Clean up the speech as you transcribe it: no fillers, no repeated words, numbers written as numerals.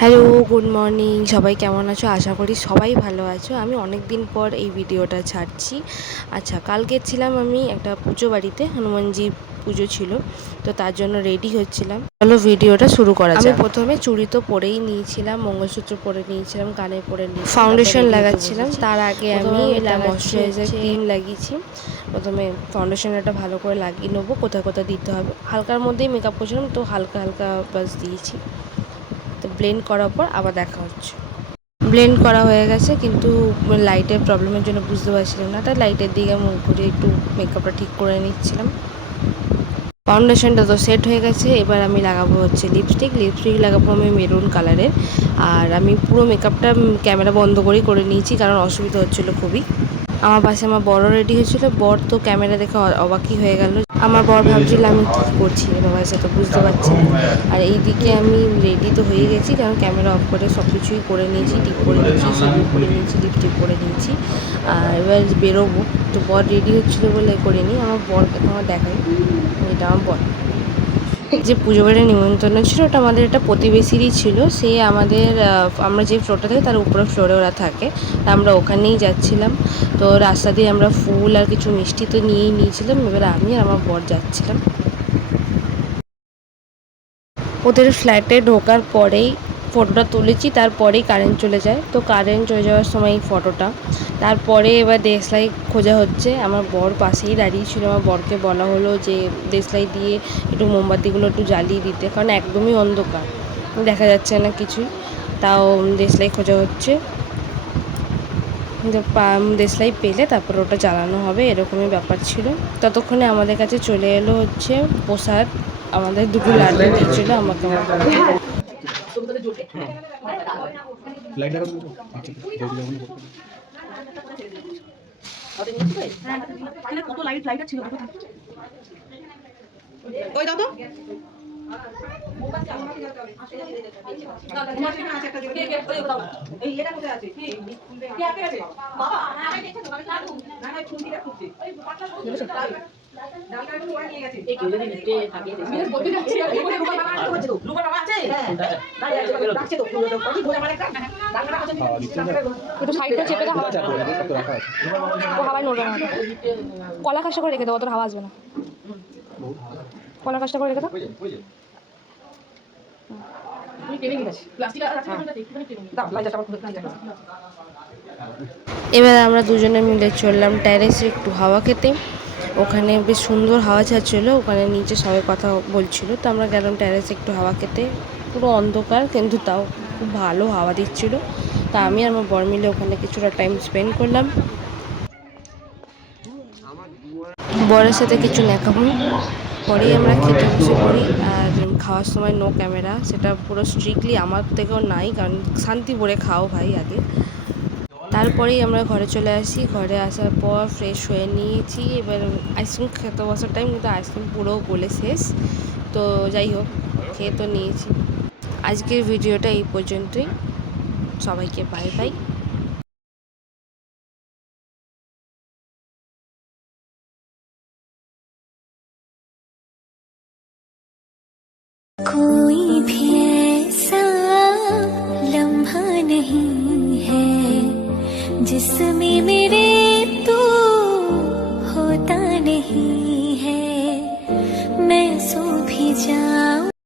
Hello, good morning. সবাই কেমন আছো? আশা করি সবাই ভালো আছো। আমি অনেক দিন পর এই ভিডিওটা ছাড়ছি। আচ্ছা, কালকে ছিলাম আমি একটা পুজো বাড়িতে, হনুমানজির পুজো ছিল, তো তার জন্য রেডি হচ্ছিলাম। চলো ভিডিওটা শুরু করা যাক। আমি প্রথমে চুড়ি তো পরেই নিয়েছিলাম, মঙ্গলসূত্র পরে নিয়েছিলাম, কানে পরে নিয়েছিলাম, ফাউন্ডেশন লাগাচ্ছিলাম। তার আগে আমি একটা ময়শ্চারাইজার ক্রিম লাগিয়েছি। প্রথমে ফাউন্ডেশনটা ভালো করে লাগিয়ে নেবো, কোথায় কোথায় দিতে হবে। হালকার মধ্যেই মেকআপ করছিলাম, তো হালকা হালকা বাস দিয়েছি। তো ব্লেন্ড করার পর আবার দেখা হচ্ছে। ব্লেন্ড করা হয়ে গেছে, কিন্তু লাইটের প্রবলেমের জন্য বুঝতে পারছিলাম না, তাই লাইটের দিকে মুখ ঘুরে একটু মেকআপটা ঠিক করে নিচ্ছিলাম। ফাউন্ডেশনটা তো সেট হয়ে গেছে, এবার আমি লাগাবো হচ্ছে লিপস্টিক লাগাবো আমি মেরুন কালারের। আর আমি পুরো মেকআপটা ক্যামেরা বন্ধ করেই করে নিয়েছি, কারণ অসুবিধা হচ্ছিলো খুবই। আমার পাশে আমার বড় রেডি হয়েছিল, বর তো ক্যামেরা দেখে অবাকই হয়ে গেল। আমার বর ভাবছিল আমি কী করছি, বাবা সে তো বুঝতে পারছি না। আর এইদিকে আমি রেডি তো হয়ে গেছি, কারণ ক্যামেরা অফ করে সব কিছুই করে নিয়েছি, টিপ করে নিয়েছি, সিঁদুর করে নিয়েছি, লিপস্টিক করে নিয়েছি। আর এবার বেরোবো, তো বর রেডি হচ্ছিলো বলে করিনি। আমার বরকে তোমার দেখাই, এটা আমার বর। যে পুজো বাড়ির নিমন্ত্রণ ছিল, ওটা আমাদের একটা প্রতিবেশীরই ছিল। সে আমাদের আমরা যে ফ্লোরটা থাকি তার উপরের ফ্লোরে ওরা থাকে, আমরা ওখানেই যাচ্ছিলাম। তো রাস্তা দিয়ে আমরা ফুল আর কিছু মিষ্টি তো নিয়েই নিয়েছিলাম। এবার আমি আর আমার বর যাচ্ছিলাম। ওদের ফ্ল্যাটে ঢোকার পরেই ফটোটা তুলেছি, তারপরেই কারেন্ট চলে যায়। তো কারেন্ট চলে যাওয়ার সময় এই ফটোটা, তারপরে এবার দেশলাই খোঁজা হচ্ছে। আমার বর পাশেই দাঁড়িয়ে ছিল, আমার বরকে বলা হলো যে দেশলাই দিয়ে একটু মোমবাতিগুলো একটু জ্বালিয়ে দিতে, কারণ একদমই অন্ধকার, দেখা যাচ্ছে না কিছুই। তাও দেশলাই খোঁজা হচ্ছে, দেশলাই পেলে তারপর ওটা জ্বালানো হবে, এরকমই ব্যাপার ছিল। ততক্ষণে আমাদের কাছে চলে এলো হচ্ছে প্রসাদ। আমাদের দুটো লাড্ডু দিয়েছিল আমাকে, আমার কত লাইট লাইট ছিল ওই দাও তো একটু সাইডটা চেপে দাও, হাওয়ায় নড়বে না। কলা কাজটা করে রেখে দাও, অত হাওয়া আসবে না। কলা কাজটা করে রেখে দাও। এবার আমরা দুজনে মিলে চললাম ট্যারেসে একটু হাওয়া খেতে। ওখানে বেশ সুন্দর হাওয়া ছাড়ছিলো, ওখানে নিচে সবাই কথা বলছিল, তো আমরা গেলাম ট্যারেসে একটু হাওয়া খেতে। পুরো অন্ধকার, কিন্তু তাও খুব ভালো হাওয়া দিচ্ছিল। তা আমি আর আমার বর মিলে ওখানে কিছুটা টাইম স্পেন্ড করলাম। বরের সাথে কিছু ন্যাকামি পরেই আমরা খেতে বসে পড়ি। আর খাওয়ার সময় নো ক্যামেরা, সেটা পুরো স্ট্রিক্টলি আমার থেকেও নাই, কারণ শান্তি করে খাও ভাই আগে। তারপরেই আমরা ঘরে চলে আসি। ঘরে আসার পর ফ্রেশ হয়ে নিয়েছি, এবার আইসক্রিম খেতে বসার টাইম, কিন্তু আইসক্রিম পুরো গলে শেষ। তো যাই হোক, খেয়ে তো নিয়েছি। আজকের ভিডিওটা এই পর্যন্তই। সবাইকে বাই বাই। कोई भी ऐसा लम्हा नहीं है जिसमें मेरे